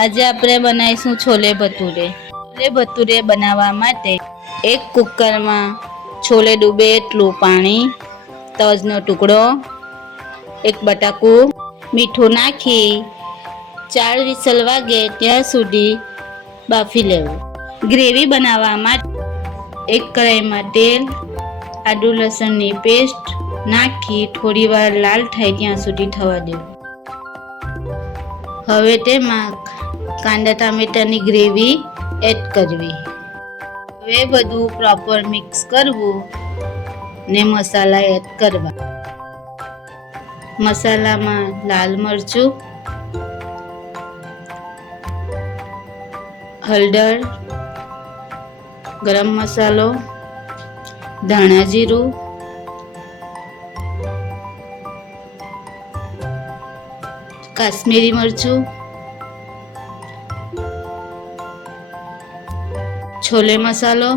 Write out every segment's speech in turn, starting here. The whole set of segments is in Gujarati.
આજે આપણે બનાવીશું છોલે ભટુરે. છોલે ભટુરે બનાવવા માટે એક કુકરમાં છોલે ડૂબે એટલું પાણી, તજનો ટુકડો, એક બટાકું, મીઠું નાખી 4 વિસલ વાગે ત્યાં સુધી બાફી લેવું. ગ્રેવી બનાવવા માટે એક કઢાઈમાં તેલ, આદુ લસણની પેસ્ટ નાખી થોડી વાર લાલ થાય ત્યાં સુધી થવા દેવું. હવે તેમાં કાંદા ટામેટાની ગ્રેવી એડ કરવી. હવે બધું પ્રોપર મિક્સ કરવું ને મસાલા એડ કરવા. મસાલામાં લાલ મરચું, હળદર, ગરમ મસાલો, ધાણા જીરું, કાશ્મીરી મરચું, છોલે મસાલો,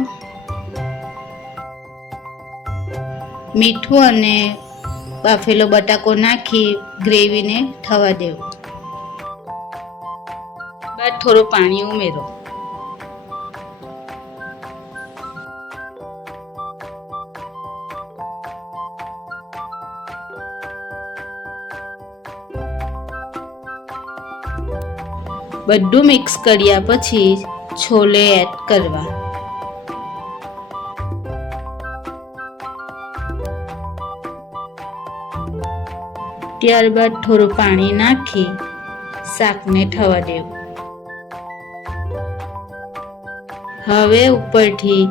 મીઠું અને બાફેલો બટાકો નાખી ગ્રેવીને થવા દેવું. બાદ થોડું પાણી ઉમેરો. બધું મિક્સ કર્યા પછી છોલે એડ કરવા. ત્યારબાદ થોડું પાણી નાખી શાકને થવા દેવું. હવે ઉપરથી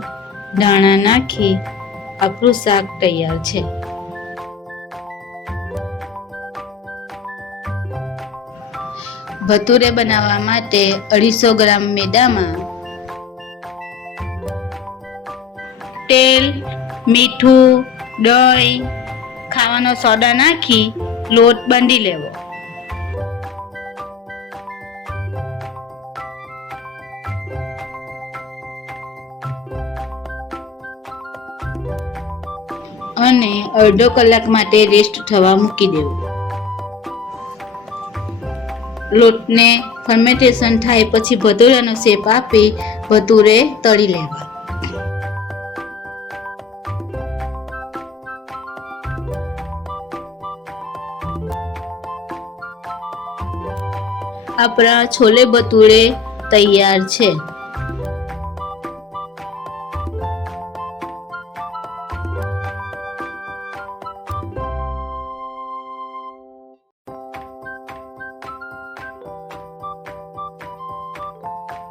ધાણા નાખી આપણું શાક તૈયાર છે. ભટુરે બનાવવા માટે 250 ગ્રામ મેદામાં તેલ, મીઠું, દહીં, ખાવાનો સોડા નાખી લોટ બાંધી લેવો. અને અડધો કલાક માટે રેસ્ટ થવા મૂકી દેવું. લોટને ફર્મેન્ટેશન થાય પછી ભટુરાનો શેપ આપી ભટુરે તળી લેવા. આપણા છોલે ભટુરે તૈયાર છે.